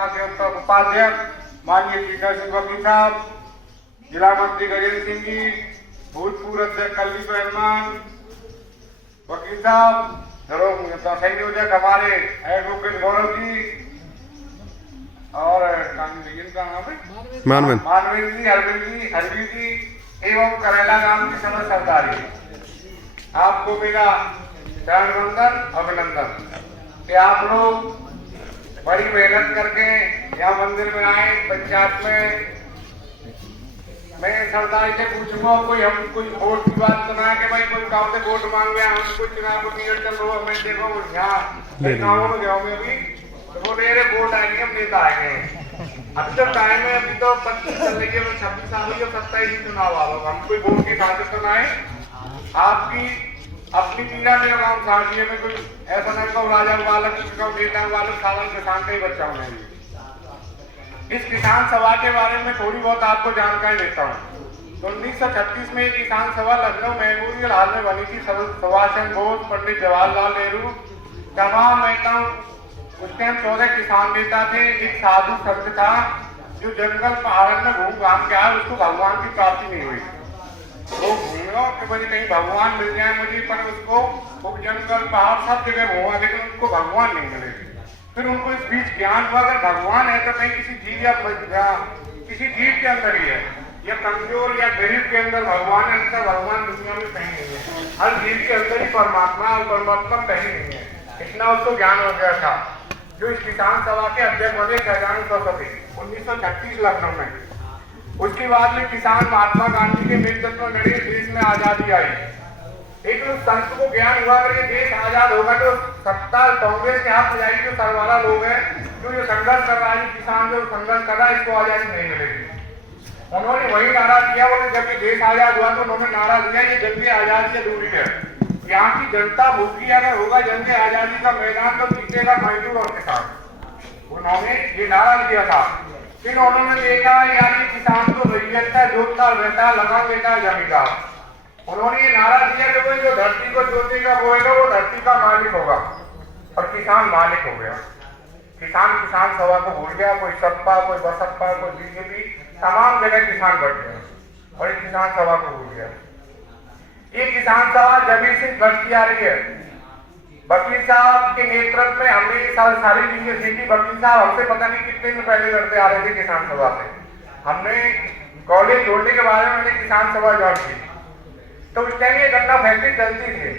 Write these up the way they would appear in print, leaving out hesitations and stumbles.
भाजपा के उपाध्यक्ष माननीय टीका सिंह वकील साहब, जिला मंत्री गजेंद्र सिंह जी, भूतपूर्व अध्यक्ष कुलदीप रहमान वकील साहब, संयोजक हमारे एडवोकेट गौरव जी और इनका नाम है मानवेंद्र जी, हरवीर जी एवं करेला गांव के समस्त सरदारी, आपको मेरा चरणवंदन अभिनंदन कि आप लोग बड़ी मेहनत करके यहाँ मंदिर में आए। पंचायत में मैं सरदारी से पूछूंगा कोई वोट की बात सुना कि भाई कोई गाँव से वोट मांग गया, हम कुछ चुनाव को पीरियड चल रहा मैं देखो यहाँ गाँवों में गाँव में अभी तो वो मेरे वोट आएंगे, हम नेता आएंगे। अभी तो टाइम है, अभी तो 25 चल रही है, 26 आ रही है, 27 चुनाव आ रहा हम कोई वोट की खातिर तो ना है। आपकी अपनी पीड़ा मेरा गाँव साझी में कोई ऐसा नहीं कहूँ राजा बालक नेता बालक सावन किसान का ही बच्चा होना है। इस किसान सभा के बारे में थोड़ी बहुत आपको जानकारी देता हूँ। तो 1936 में किसान सभा लखनऊ मेमोरियल हाल में बनी थी। सुभाष चंद्र बोस, पंडित जवाहरलाल नेहरू, तमाम नेताओं, उस टाइम 14 किसान नेता थे। एक साधु संत था जो जंगल पहाड़ में घूम घाम के आया, उसको भगवान की प्राप्ति नहीं हुई। वो घूमो कि मुझे कहीं भगवान मिल जाए मुझे, पर उसको वो जंगल पहाड़ सब जगह घूमा लेकिन उसको भगवान नहीं मिले। फिर उनको इस बीच ज्ञान हुआ अगर भगवान है तो कहीं किसी जीव या किसी जीव के अंदर ही है, या कमजोर या गरीब के अंदर भगवान है। अंदर भगवान दुनिया में कहीं नहीं है, हर जीव के अंदर ही परमात्मा और परमात्मा कहीं नहीं है। इतना उसको ज्ञान हो गया था। जो इस किसान सभा के अध्यक्ष बने शहजानू सरस्वती 1936 लखनऊ में। उसके बाद में किसान महात्मा गांधी के नेतृत्व में लड़े, देश में आजादी आई। एक संत को ज्ञान हुआ कि देश आजाद होगा तो सत्ता कांग्रेस के हाथ में जाएगी। जो सरवाला लोग हैं जो ये संघर्ष कर रहा है, किसान जो संघर्ष कर रहा है, इसको आजादी नहीं मिलेगी। उन्होंने वही नारा दिया, बोले जब ये देश आजाद हुआ तो उन्होंने नारा दिया ये जल्दी आजादी जरूरी है। यहाँ की जनता भूखी अगर होगा जल्दी आजादी का मैदान तो जीतेगा मजदूर और किसान। उन्होंने ये नारा दिया था। फिर उन्होंने देखा यार ये किसान तो रैयत है, जोतता रहता, लगा लेता है जमींदार। उन्होंने ये नारा दिया कि कोई जो धरती को जोतेगा बोएगा वो धरती का मालिक होगा, और किसान मालिक हो गया। किसान सभा को भूल गया, कोई सपा, कोई बसपा, कोई बीजेपी, तमाम जगह किसान बढ़ गया और किसान सभा को भूल गया। ये किसान सभा जब से बढ़ती आ रही है। वकील साहब के नेतृत्व में हमने ये सारी चीजें सीखी। वकील साहब हमसे पता नहीं कितने दिन पहले लड़ते आ रहे थे किसान सभा से। हमने कॉलेज छोड़ने के बाद में मैंने किसान सभा ज्वाइन की, तो उस टाइम ये गन्ना फैक्ट्री चलती थी।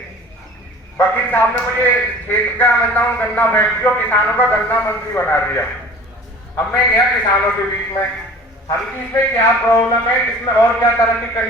वकील साहब ने मुझे क्षेत्र का बताऊं गन्ना फैक्ट्री और किसानों का गन्ना मंत्री बना दिया। अब मैं गया किसानों के बीच में, हम इसमें क्या प्रॉब्लम है, इसमें और क्या तरक्की करनी